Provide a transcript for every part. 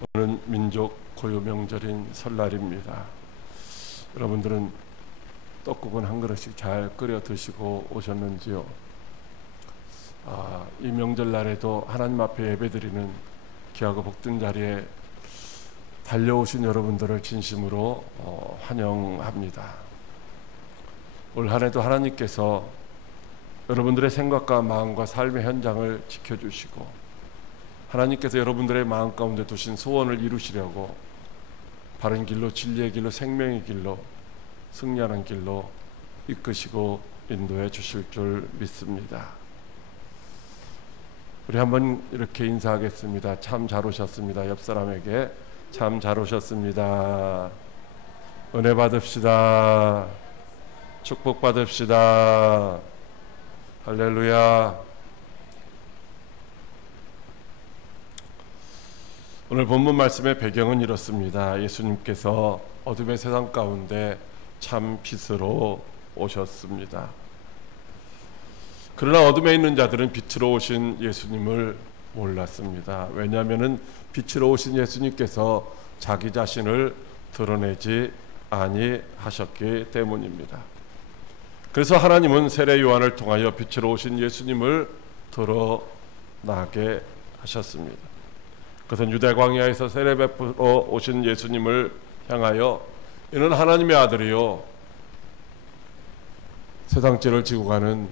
오늘은 민족 고유 명절인 설날입니다. 여러분들은 떡국은 한 그릇씩 잘 끓여 드시고 오셨는지요? 이 명절날에도 하나님 앞에 예배드리는 귀하고 복된 자리에 달려오신 여러분들을 진심으로 환영합니다. 올 한 해도 하나님께서 여러분들의 생각과 마음과 삶의 현장을 지켜주시고 하나님께서 여러분들의 마음 가운데 두신 소원을 이루시려고 바른 길로, 진리의 길로, 생명의 길로, 승리하는 길로 이끄시고 인도해 주실 줄 믿습니다. 우리 한번 이렇게 인사하겠습니다. 참 잘 오셨습니다. 옆 사람에게 참 잘 오셨습니다. 은혜 받읍시다. 축복 받읍시다. 할렐루야. 오늘 본문 말씀의 배경은 이렇습니다. 예수님께서 어둠의 세상 가운데 참 빛으로 오셨습니다. 그러나 어둠에 있는 자들은 빛으로 오신 예수님을 몰랐습니다. 왜냐하면 빛으로 오신 예수님께서 자기 자신을 드러내지 아니하셨기 때문입니다. 그래서 하나님은 세례 요한을 통하여 빛으로 오신 예수님을 드러나게 하셨습니다. 그것은 유대 광야에서 세례 베풀어 오신 예수님을 향하여 이는 하나님의 아들이요 세상 죄를 지고 가는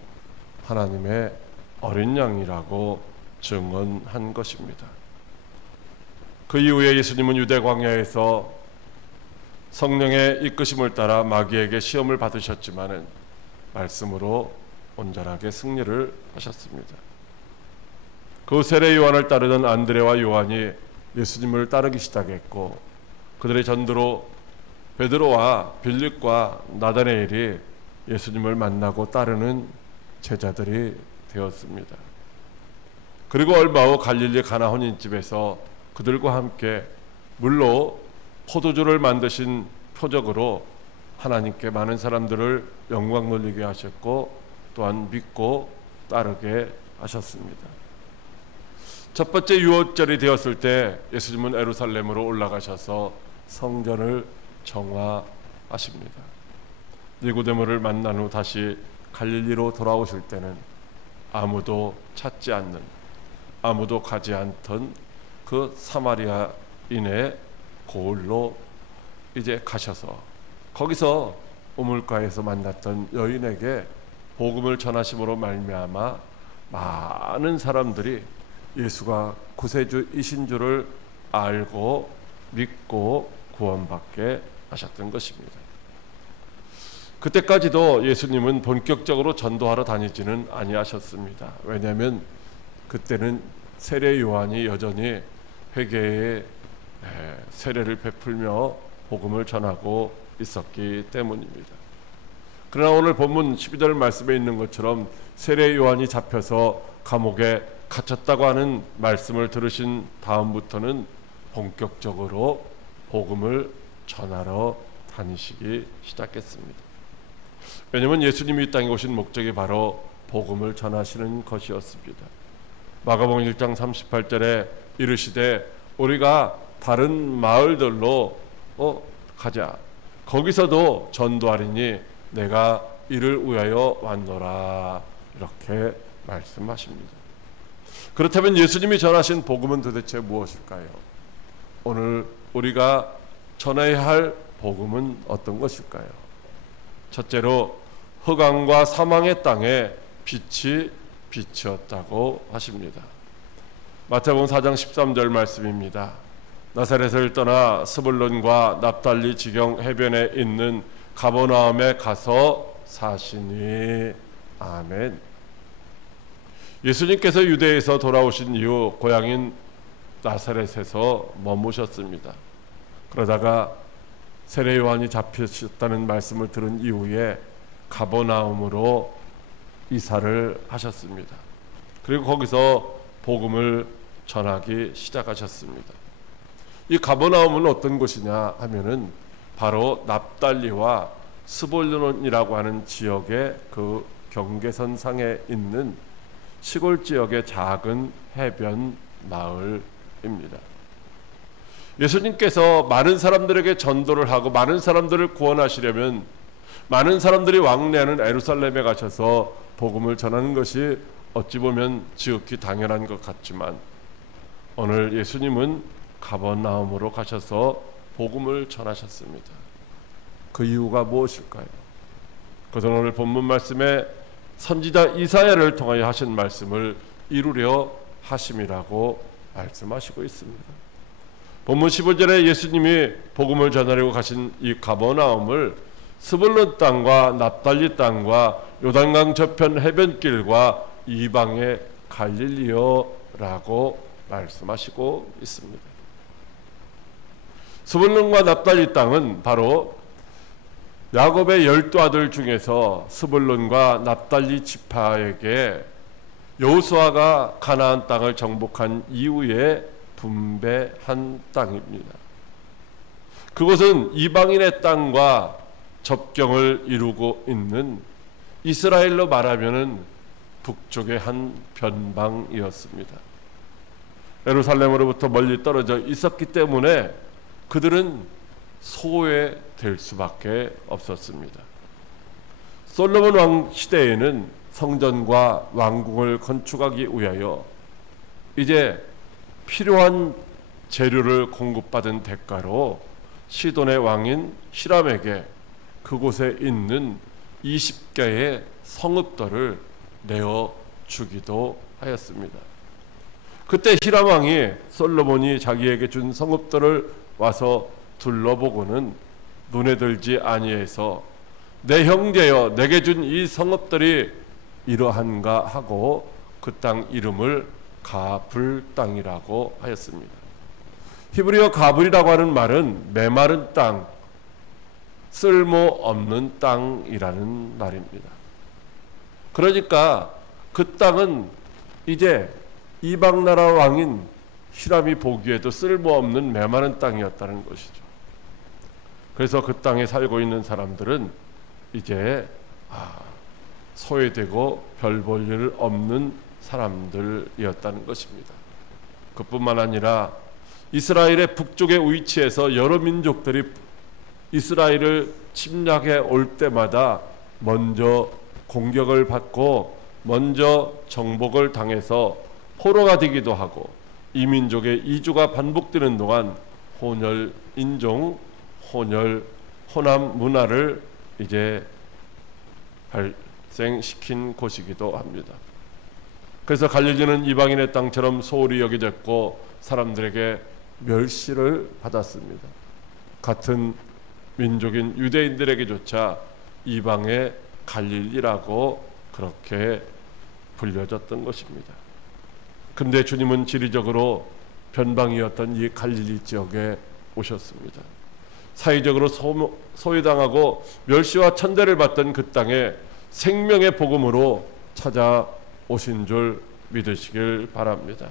하나님의 어린 양이라고 증언한 것입니다. 그 이후에 예수님은 유대 광야에서 성령의 이끄심을 따라 마귀에게 시험을 받으셨지만은 말씀으로 온전하게 승리를 하셨습니다. 그 세례 요한을 따르던 안드레와 요한이 예수님을 따르기 시작했고 그들의 전도로 베드로와 빌립과 나다나엘이 예수님을 만나고 따르는 제자들이 되었습니다. 그리고 얼마 후 갈릴리 가나 혼인집에서 그들과 함께 물로 포도주를 만드신 표적으로 하나님께 많은 사람들을 영광 돌리게 하셨고 또한 믿고 따르게 하셨습니다. 첫 번째 유월절이 되었을 때 예수님은 예루살렘으로 올라가셔서 성전을 정화하십니다. 니고데모를 만난 후 다시 갈릴리로 돌아오실 때는 아무도 찾지 않는, 아무도 가지 않던 그 사마리아인의 고을로 이제 가셔서 거기서 우물가에서 만났던 여인에게 복음을 전하심으로 말미암아 많은 사람들이 예수가 구세주이신 줄을 알고 믿고 구원받게 하셨던 것입니다. 그때까지도 예수님은 본격적으로 전도하러 다니지는 아니하셨습니다. 왜냐하면 그때는 세례 요한이 여전히 회개의 세례를 베풀며 복음을 전하고 있었기 때문입니다. 그러나 오늘 본문 12절 말씀에 있는 것처럼 세례 요한이 잡혀서 감옥에 갇혔다고 하는 말씀을 들으신 다음부터는 본격적으로 복음을 전하러 다니시기 시작했습니다. 왜냐하면 예수님이 이 땅에 오신 목적이 바로 복음을 전하시는 것이었습니다. 마가복음 1장 38절에 이르시되 우리가 다른 마을들로 가자. 거기서도 전도하리니 내가 이를 위하여 왔노라. 이렇게 말씀하십니다. 그렇다면 예수님이 전하신 복음은 도대체 무엇일까요? 오늘 우리가 전해야 할 복음은 어떤 것일까요? 첫째로 흑암과 사망의 땅에 빛이 비치었다고 하십니다. 마태복음 4장 13절 말씀입니다. 나사렛을 떠나 스불론과 납달리 지경 해변에 있는 가버나움에 가서 사시니. 아멘. 예수님께서 유대에서 돌아오신 이후 고향인 나사렛에서 머무셨습니다. 그러다가 세례 요한이 잡히셨다는 말씀을 들은 이후에 가버나움으로 이사를 하셨습니다. 그리고 거기서 복음을 전하기 시작하셨습니다. 이 가버나움은 어떤 곳이냐 하면은 바로 납달리와 스불론이라고 하는 지역의 그 경계선상에 있는 시골 지역의 작은 해변 마을입니다. 예수님께서 많은 사람들에게 전도를 하고 많은 사람들을 구원하시려면 많은 사람들이 왕래하는 예루살렘에 가셔서 복음을 전하는 것이 어찌 보면 지극히 당연한 것 같지만 오늘 예수님은 가버나움으로 가셔서 복음을 전하셨습니다. 그 이유가 무엇일까요? 그것은 오늘 본문 말씀에 선지자 이사야를 통하여 하신 말씀을 이루려 하심이라고 말씀하시고 있습니다. 본문 15절에 예수님이 복음을 전하려고 가신 이 가버나움을 스불론 땅과 납달리 땅과 요단강 저편 해변길과 이방의 갈릴리요라고 말씀하시고 있습니다. 스불론과 납달리 땅은 바로 야곱의 12아들 중에서 스불론과 납달리 지파에게 여호수아가 가나안 땅을 정복한 이후에 분배한 땅입니다. 그곳은 이방인의 땅과 접경을 이루고 있는 이스라엘로 말하면은 북쪽의 한 변방이었습니다. 예루살렘으로부터 멀리 떨어져 있었기 때문에 그들은 소외될 수밖에 없었습니다. 솔로몬 왕 시대에는 성전과 왕궁을 건축하기 위하여 이제 필요한 재료를 공급받은 대가로 시돈의 왕인 히람에게 그곳에 있는 20개의 성읍들을 내어주기도 하였습니다. 그때 히람 왕이 솔로몬이 자기에게 준 성읍들을 와서 둘러보고는 눈에 들지 아니해서 내 형제여 내게 준 이 성읍들이 이러한가 하고 그 땅 이름을 가불 땅이라고 하였습니다. 히브리어 가불이라고 하는 말은 메마른 땅, 쓸모없는 땅이라는 말입니다. 그러니까 그 땅은 이제 이방 나라 왕인 히람이 보기에도 쓸모없는 메마른 땅이었다는 것이죠. 그래서 그 땅에 살고 있는 사람들은 이제 소외되고 별 볼 일 없는 사람들이었다는 것입니다. 그뿐만 아니라 이스라엘의 북쪽에 위치해서 여러 민족들이 이스라엘을 침략해 올 때마다 먼저 공격을 받고 먼저 정복을 당해서 포로가 되기도 하고 이 민족의 이주가 반복되는 동안 혼혈 인종, 호남 문화를 이제 발생시킨 곳이기도 합니다. 그래서 갈릴리는 이방인의 땅처럼 소홀히 여겨졌고 사람들에게 멸시를 받았습니다. 같은 민족인 유대인들에게조차 이방의 갈릴리라고 그렇게 불려졌던 것입니다. 근데 주님은 지리적으로 변방이었던 이 갈릴리 지역에 오셨습니다. 사회적으로 소외당하고 멸시와 천대를 받던 그 땅에 생명의 복음으로 찾아오신 줄 믿으시길 바랍니다.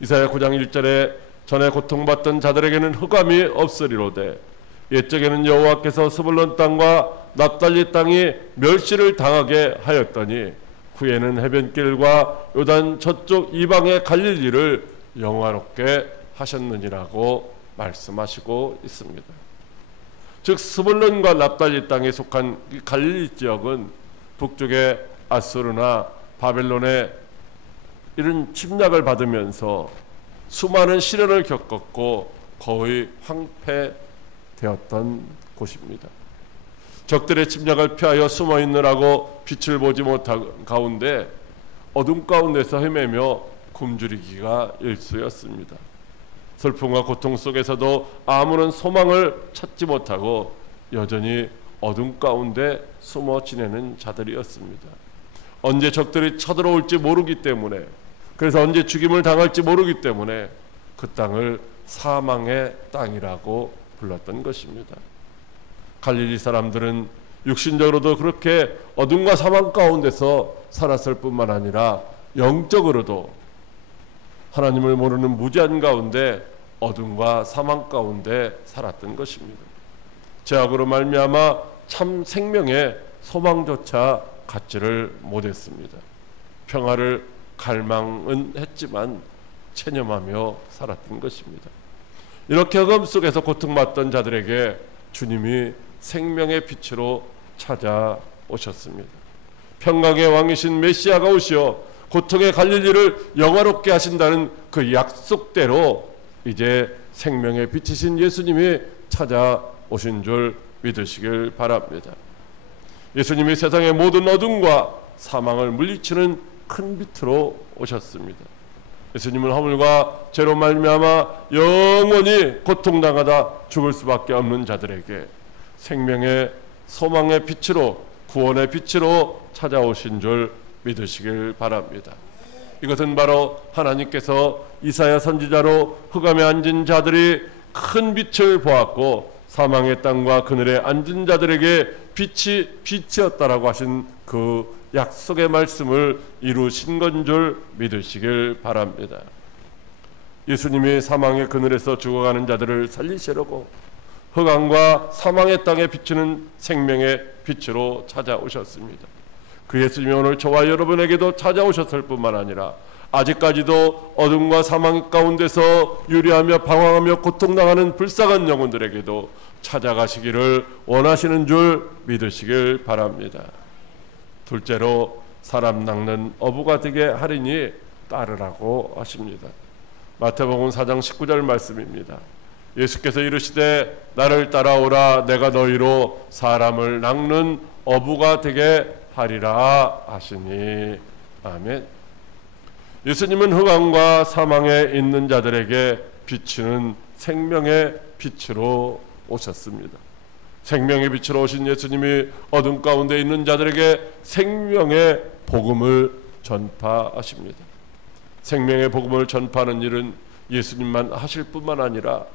이사야 9장 1절에 전에 고통받던 자들에게는 흑암이 없으리로되 옛적에는 여호와께서 스불론 땅과 납달리 땅이 멸시를 당하게 하였더니 후에는 해변길과 요단 저쪽 이방의 갈릴리를 영화롭게 하셨느니라고 말씀하시고 있습니다. 즉 스불론과 납달리 땅에 속한 이 갈릴리 지역은 북쪽의 아수르나 바벨론의 이런 침략을 받으면서 수많은 시련을 겪었고 거의 황폐되었던 곳입니다. 적들의 침략을 피하여 숨어 있느라고 빛을 보지 못한 가운데 어둠 가운데서 헤매며 굶주리기가 일쑤였습니다. 슬픔과 고통 속에서도 아무런 소망을 찾지 못하고 여전히 어둠 가운데 숨어 지내는 자들이었습니다. 언제 적들이 쳐들어올지 모르기 때문에, 그래서 언제 죽임을 당할지 모르기 때문에 그 땅을 사망의 땅이라고 불렀던 것입니다. 갈릴리 사람들은 육신적으로도 그렇게 어둠과 사망 가운데서 살았을 뿐만 아니라 영적으로도 하나님을 모르는 무지한 가운데 어둠과 사망 가운데 살았던 것입니다. 죄악으로 말미암아 참 생명의 소망조차 갖지를 못했습니다. 평화를 갈망은 했지만 체념하며 살았던 것입니다. 이렇게 흑암 속에서 고통받던 자들에게 주님이 생명의 빛으로 찾아오셨습니다. 평강의 왕이신 메시아가 오시어 고통의 갈릴리를 영화롭게 하신다는 그 약속대로 이제 생명의 빛이신 예수님이 찾아오신 줄 믿으시길 바랍니다. 예수님이 세상의 모든 어둠과 사망을 물리치는 큰 빛으로 오셨습니다. 예수님은 허물과 죄로 말미암아 영원히 고통당하다 죽을 수밖에 없는 자들에게 생명의 소망의 빛으로, 구원의 빛으로 찾아오신 줄 믿으시길 바랍니다. 이것은 바로 하나님께서 이사야 선지자로 흑암에 앉은 자들이 큰 빛을 보았고 사망의 땅과 그늘에 앉은 자들에게 빛이 빛이었다라고 하신 그 약속의 말씀을 이루신 건 줄 믿으시길 바랍니다. 예수님이 사망의 그늘에서 죽어가는 자들을 살리시려고 흑암과 사망의 땅에 비추는 생명의 빛으로 찾아오셨습니다. 그 예수님이 오늘 저와 여러분에게도 찾아오셨을 뿐만 아니라 아직까지도 어둠과 사망 가운데서 유리하며 방황하며 고통당하는 불쌍한 영혼들에게도 찾아가시기를 원하시는 줄 믿으시길 바랍니다. 둘째로 사람 낚는 어부가 되게 하리니 따르라고 하십니다. 마태복음 4장 19절 말씀입니다. 예수께서 이르시되 나를 따라오라 내가 너희로 사람을 낚는 어부가 되게 하리라 하시니 아멘. 예수님은 흑암과 사망에 있는 자들에게 비추는 생명의 빛으로 오셨습니다. 생명의 빛으로 오신 예수님이 어둠 가운데 있는 자들에게 생명의 복음을 전파하십니다. 생명의 복음을 전파하는 일은 예수님만 하실 뿐만 아니라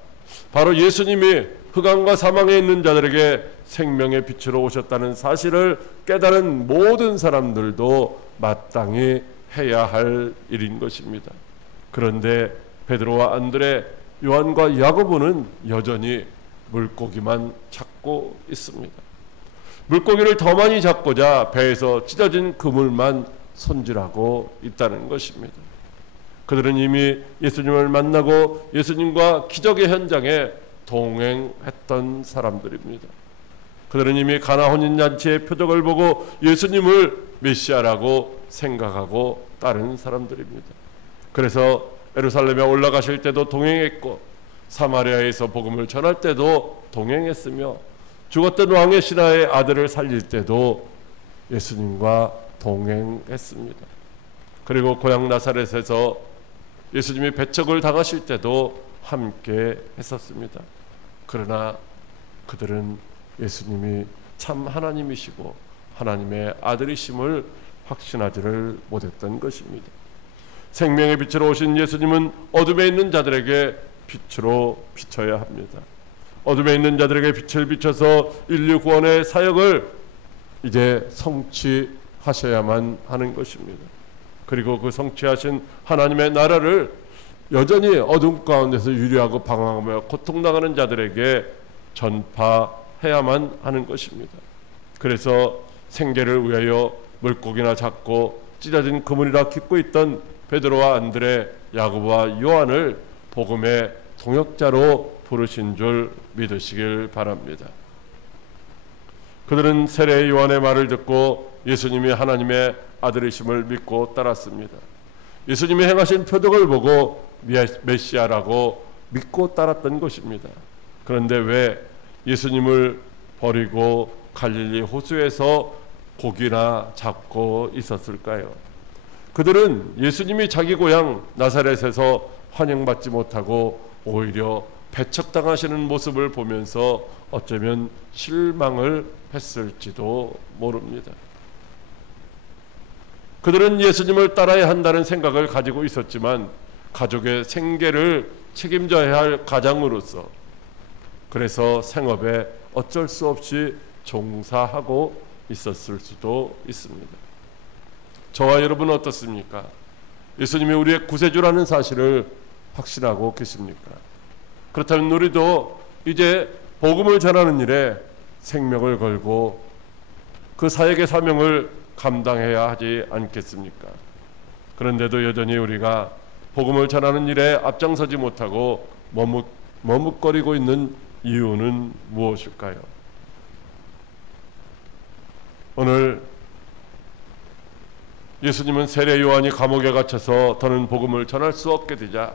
바로 예수님이 흑암과 사망에 있는 자들에게 생명의 빛으로 오셨다는 사실을 깨달은 모든 사람들도 마땅히 해야 할 일인 것입니다. 그런데 베드로와 안드레, 요한과 야고보는 여전히 물고기만 잡고 있습니다. 물고기를 더 많이 잡고자 배에서 찢어진 그물만 손질하고 있다는 것입니다. 그들은 이미 예수님을 만나고 예수님과 기적의 현장에 동행했던 사람들입니다. 그들은 이미 가나 혼인잔치의 표적을 보고 예수님을 메시아라고 생각하고 따른 사람들입니다. 그래서 예루살렘에 올라가실 때도 동행했고 사마리아에서 복음을 전할 때도 동행했으며 죽었던 왕의 신하의 아들을 살릴 때도 예수님과 동행했습니다. 그리고 고향 나사렛에서 예수님이 배척을 당하실 때도 함께 했었습니다. 그러나 그들은 예수님이 참 하나님이시고 하나님의 아들이심을 확신하지를 못했던 것입니다. 생명의 빛으로 오신 예수님은 어둠에 있는 자들에게 빛으로 비춰야 합니다. 어둠에 있는 자들에게 빛을 비춰서 인류 구원의 사역을 이제 성취하셔야만 하는 것입니다. 그리고 그 성취하신 하나님의 나라를 여전히 어둠 가운데서 유리하고 방황하며 고통당하는 자들에게 전파해야만 하는 것입니다. 그래서 생계를 위하여 물고기나 잡고 찢어진 그물이라 깃고 있던 베드로와 안드레, 야고보와 요한을 복음의 동역자로 부르신 줄 믿으시길 바랍니다. 그들은 세례 요한의 말을 듣고 예수님이 하나님의 아들이심을 믿고 따랐습니다. 예수님이 행하신 표적을 보고 메시아라고 믿고 따랐던 것입니다. 그런데 왜 예수님을 버리고 갈릴리 호수에서 고기나 잡고 있었을까요? 그들은 예수님이 자기 고향 나사렛에서 환영받지 못하고 오히려 배척당하시는 모습을 보면서 어쩌면 실망을 했을지도 모릅니다. 그들은 예수님을 따라야 한다는 생각을 가지고 있었지만 가족의 생계를 책임져야 할 가장으로서 그래서 생업에 어쩔 수 없이 종사하고 있었을 수도 있습니다. 저와 여러분은 어떻습니까? 예수님이 우리의 구세주라는 사실을 확신하고 계십니까? 그렇다면 우리도 이제 복음을 전하는 일에 생명을 걸고 그 사역의 사명을 감당해야 하지 않겠습니까? 그런데도 여전히 우리가 복음을 전하는 일에 앞장서지 못하고 머뭇거리고 있는 이유는 무엇일까요? 오늘 예수님은 세례 요한이 감옥에 갇혀서 더는 복음을 전할 수 없게 되자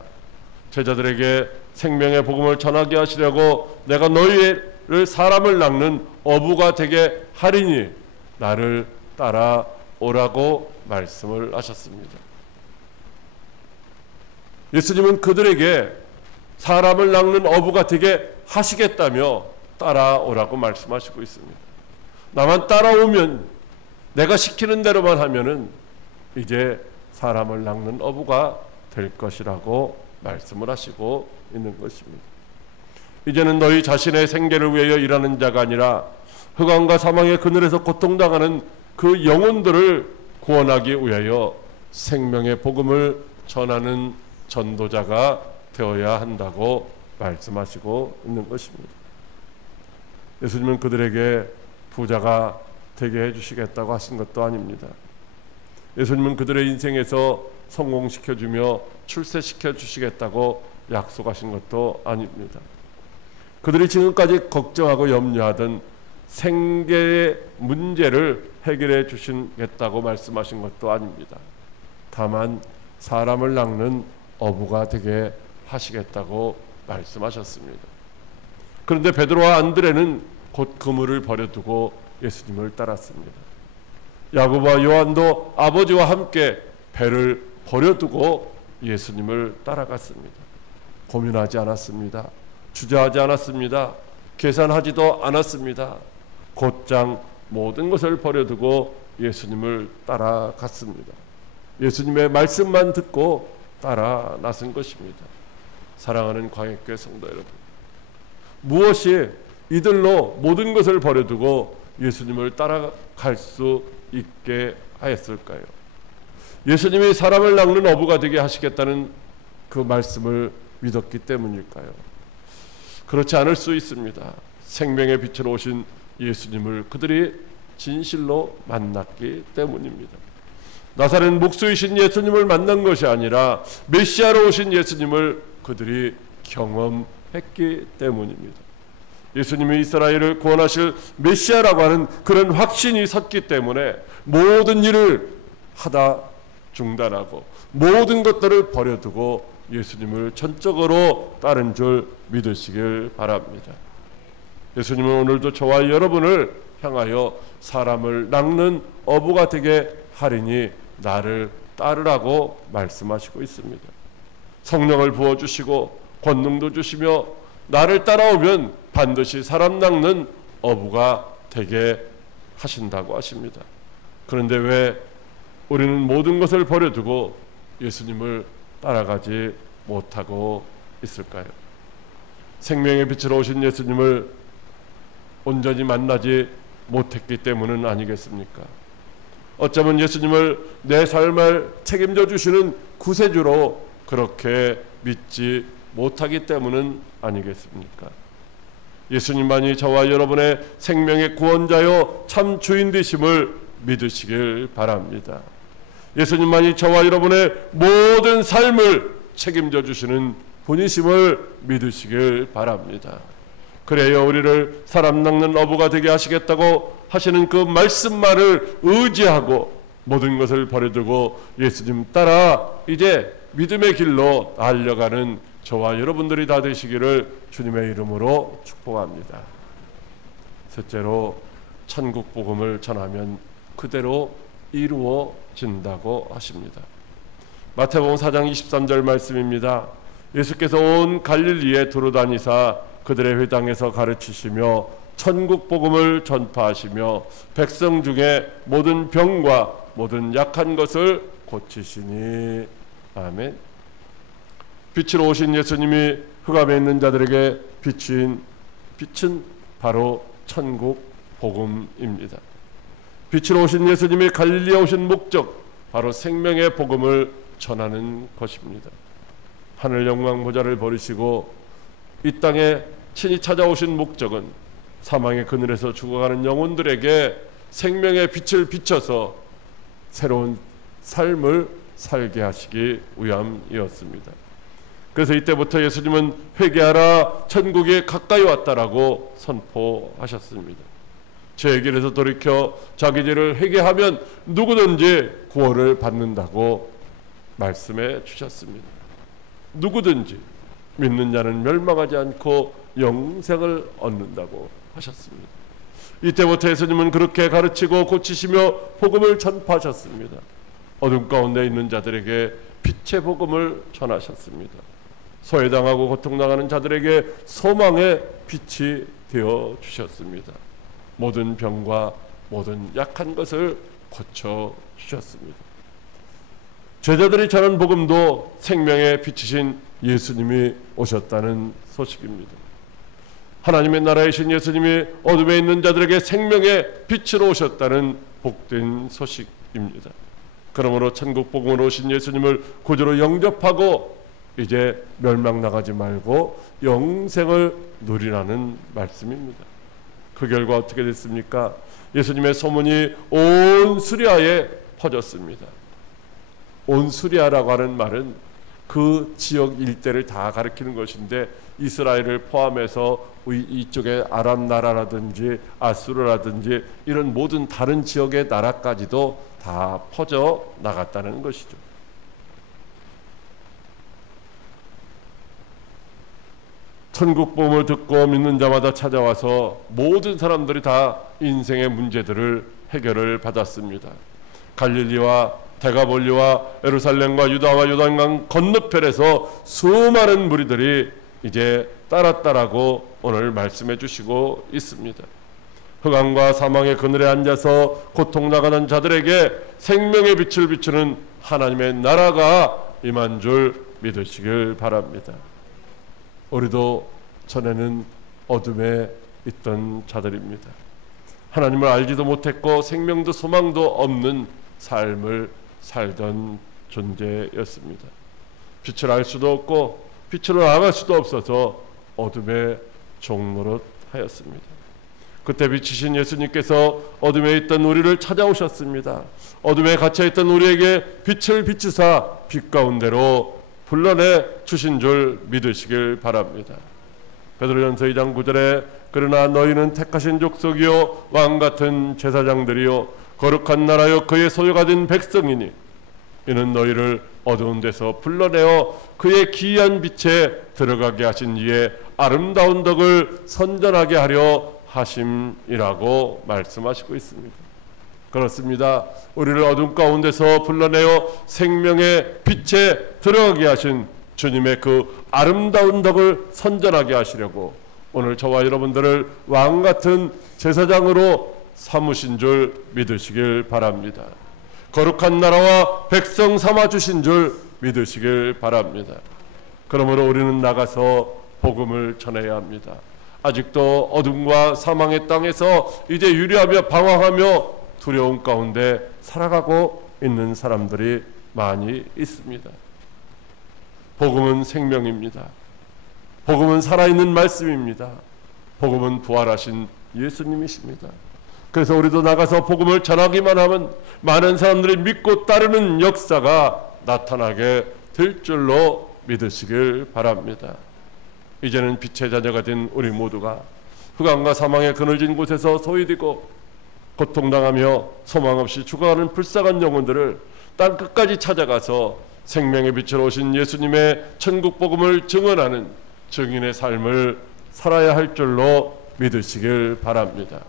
제자들에게 생명의 복음을 전하게 하시려고 내가 너희를 사람을 낚는 어부가 되게 하리니 나를 따라오라고 말씀을 하셨습니다. 예수님은 그들에게 사람을 낚는 어부가 되게 하시겠다며 따라오라고 말씀하시고 있습니다. 나만 따라오면, 내가 시키는 대로만 하면은 이제 사람을 낚는 어부가 될 것이라고 말씀을 하시고 있는 것입니다. 이제는 너희 자신의 생계를 위하여 일하는 자가 아니라 흑암과 사망의 그늘에서 고통당하는 그 영혼들을 구원하기 위하여 생명의 복음을 전하는 전도자가 되어야 한다고 말씀하시고 있는 것입니다. 예수님은 그들에게 부자가 되게 해주시겠다고 하신 것도 아닙니다. 예수님은 그들의 인생에서 성공시켜주며 출세시켜 주시겠다고 약속하신 것도 아닙니다. 그들이 지금까지 걱정하고 염려하던 생계의 문제를 해결해 주시겠다고 말씀하신 것도 아닙니다. 다만 사람을 낚는 어부가 되게 하시겠다고 말씀하셨습니다. 그런데 베드로와 안드레는 곧 그물을 버려두고 예수님을 따랐습니다. 야고보와 요한도 아버지와 함께 배를 버려두고 예수님을 따라갔습니다. 고민하지 않았습니다. 주저하지 않았습니다. 계산하지도 않았습니다. 곧장 모든 것을 버려두고 예수님을 따라갔습니다. 예수님의 말씀만 듣고 따라 나선 것입니다. 사랑하는 광역교회 성도 여러분, 무엇이 이들로 모든 것을 버려두고 예수님을 따라갈 수 있게 하였을까요? 예수님이 사람을 낚는 어부가 되게 하시겠다는 그 말씀을 믿었기 때문일까요? 그렇지 않을 수 있습니다. 생명의 빛으로 오신 예수님을 그들이 진실로 만났기 때문입니다. 나사렛 목수이신 예수님을 만난 것이 아니라 메시아로 오신 예수님을 그들이 경험했기 때문입니다. 예수님이 이스라엘을 구원하실 메시아라고 하는 그런 확신이 섰기 때문에 모든 일을 하다 중단하고 모든 것들을 버려두고 예수님을 전적으로 따른 줄 믿으시길 바랍니다. 예수님은 오늘도 저와 여러분을 향하여 사람을 낚는 어부가 되게 하리니 나를 따르라고 말씀하시고 있습니다. 성령을 부어주시고 권능도 주시며 나를 따라오면 반드시 사람 낚는 어부가 되게 하신다고 하십니다. 그런데 왜 우리는 모든 것을 버려두고 예수님을 따라가지 못하고 있을까요? 생명의 빛으로 오신 예수님을 온전히 만나지 못했기 때문은 아니겠습니까? 어쩌면 예수님을 내 삶을 책임져 주시는 구세주로 그렇게 믿지 못하기 때문은 아니겠습니까? 예수님만이 저와 여러분의 생명의 구원자요 참 주인 되심을 믿으시길 바랍니다. 예수님만이 저와 여러분의 모든 삶을 책임져 주시는 분이심을 믿으시길 바랍니다. 그래야 우리를 사람 낚는 어부가 되게 하시겠다고 하시는 그 말씀만을 의지하고 모든 것을 버려두고 예수님 따라 이제 믿음의 길로 달려가는 저와 여러분들이 다 되시기를 주님의 이름으로 축복합니다. 셋째로 천국 복음을 전하면 그대로 이루어진다고 하십니다. 마태복음 4장 23절 말씀입니다. 예수께서 온 갈릴리에 두루다니사 그들의 회당에서 가르치시며 천국 복음을 전파하시며 백성 중에 모든 병과 모든 약한 것을 고치시니. 아멘. 빛으로 오신 예수님이 흑암에 있는 자들에게 빛은 바로 천국 복음입니다. 빛으로 오신 예수님이 갈릴리에 오신 목적, 바로 생명의 복음을 전하는 것입니다. 하늘 영광 보좌를 버리시고 이 땅에 친히 찾아오신 목적은 사망의 그늘에서 죽어가는 영혼들에게 생명의 빛을 비춰서 새로운 삶을 살게 하시기 위함이었습니다. 그래서 이때부터 예수님은 회개하라, 천국이 가까이 왔다라고 선포하셨습니다. 죄의 길에서 돌이켜 자기 죄를 회개하면 누구든지 구원을 받는다고 말씀해 주셨습니다. 누구든지 믿는 자는 멸망하지 않고 영생을 얻는다고 하셨습니다. 이때부터 예수님은 그렇게 가르치고 고치시며 복음을 전파하셨습니다. 어둠 가운데 있는 자들에게 빛의 복음을 전하셨습니다. 소외당하고 고통당하는 자들에게 소망의 빛이 되어 주셨습니다. 모든 병과 모든 약한 것을 고쳐 주셨습니다. 제자들이 전한 복음도 생명의 빛이신 예수님이 오셨다는 소식입니다. 하나님의 나라이신 예수님이 어둠에 있는 자들에게 생명의 빛으로 오셨다는 복된 소식입니다. 그러므로 천국 복음으로 오신 예수님을 구주로 영접하고 이제 멸망 나가지 말고 영생을 누리라는 말씀입니다. 그 결과 어떻게 됐습니까? 예수님의 소문이 온 수리아에 퍼졌습니다. 온 수리아라고 하는 말은 그 지역 일대를 다 가리키는 것인데 이스라엘을 포함해서 이쪽에 아람 나라라든지 아수르라든지 이런 모든 다른 지역의 나라까지도 다 퍼져 나갔다는 것이죠. 천국 복음을 듣고 믿는 자마다 찾아와서 모든 사람들이 다 인생의 문제들을 해결을 받았습니다. 갈릴리와 데가볼리와 예루살렘과 유다와 요단강 건너편에서 수많은 무리들이 이제 따랐다라고 오늘 말씀해 주시고 있습니다. 흑암과 사망의 그늘에 앉아서 고통당하는 자들에게 생명의 빛을 비추는 하나님의 나라가 임한 줄 믿으시길 바랍니다. 우리도 전에는 어둠에 있던 자들입니다. 하나님을 알지도 못했고 생명도 소망도 없는 삶을 살던 존재였습니다. 빛을 알 수도 없고 빛으로 나아갈 수도 없어서 어둠의 종노릇하였습니다. 그때 빛이신 예수님께서 어둠에 있던 우리를 찾아오셨습니다. 어둠에 갇혀있던 우리에게 빛을 비추사 빛 가운데로 불러내 주신 줄 믿으시길 바랍니다. 베드로전서 2장 9절에 그러나 너희는 택하신 족속이요 왕같은 제사장들이요 거룩한 나라요 그의 소유가 된 백성이니 이는 너희를 어두운 데서 불러내어 그의 기이한 빛에 들어가게 하신 이의 아름다운 덕을 선전하게 하려 하심이라고 말씀하시고 있습니다. 그렇습니다. 우리를 어둠 가운데서 불러내어 생명의 빛에 들어가게 하신 주님의 그 아름다운 덕을 선전하게 하시려고 오늘 저와 여러분들을 왕같은 제사장으로 삼으신 줄 믿으시길 바랍니다. 거룩한 나라와 백성 삼아주신 줄 믿으시길 바랍니다. 그러므로 우리는 나가서 복음을 전해야 합니다. 아직도 어둠과 사망의 땅에서 이제 유리하며 방황하며 두려움 가운데 살아가고 있는 사람들이 많이 있습니다. 복음은 생명입니다. 복음은 살아있는 말씀입니다. 복음은 부활하신 예수님이십니다. 그래서 우리도 나가서 복음을 전하기만 하면 많은 사람들이 믿고 따르는 역사가 나타나게 될 줄로 믿으시길 바랍니다. 이제는 빛의 자녀가 된 우리 모두가 흑암과 사망의 그늘진 곳에서 소외되고 고통당하며 소망 없이 죽어가는 불쌍한 영혼들을 땅 끝까지 찾아가서 생명의 빛으로 오신 예수님의 천국 복음을 증언하는 증인의 삶을 살아야 할 줄로 믿으시길 바랍니다.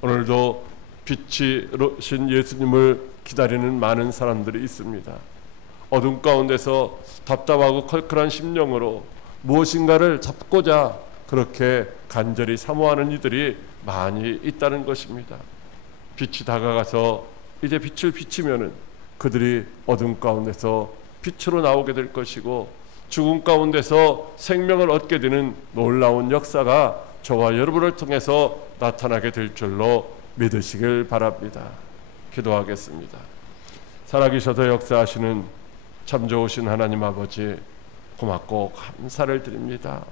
오늘도 빛이신 예수님을 기다리는 많은 사람들이 있습니다. 어둠 가운데서 답답하고 컬컬한 심령으로 무엇인가를 잡고자 그렇게 간절히 사모하는 이들이 많이 있다는 것입니다. 빛이 다가가서 이제 빛을 비치면은 그들이 어둠 가운데서 빛으로 나오게 될 것이고 죽음 가운데서 생명을 얻게 되는 놀라운 역사가 저와 여러분을 통해서 나타나게 될 줄로 믿으시길 바랍니다. 기도하겠습니다. 살아계셔서 역사하시는 참 좋으신 하나님 아버지 고맙고 감사를 드립니다.